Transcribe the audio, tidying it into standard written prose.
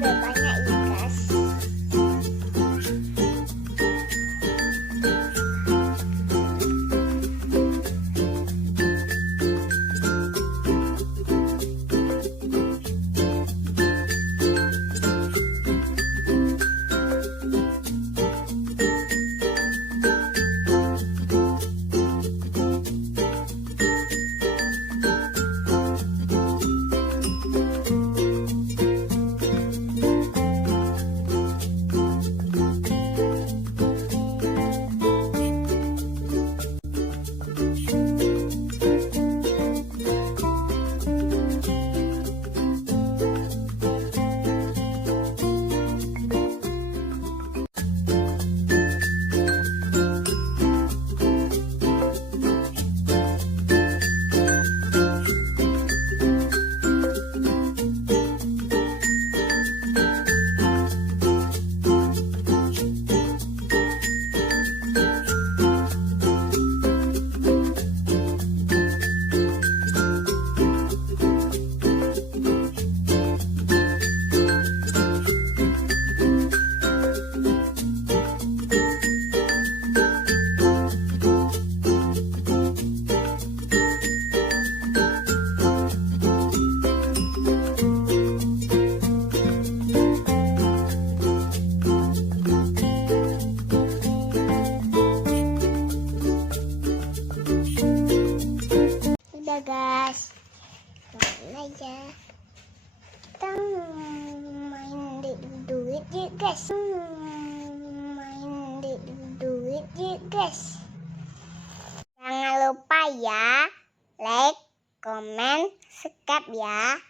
udah banyak ya guys. Udah guys, main aja. Kita main di duit ya guys. Main di duit ya guys. Jangan lupa ya, like, comment, subscribe ya.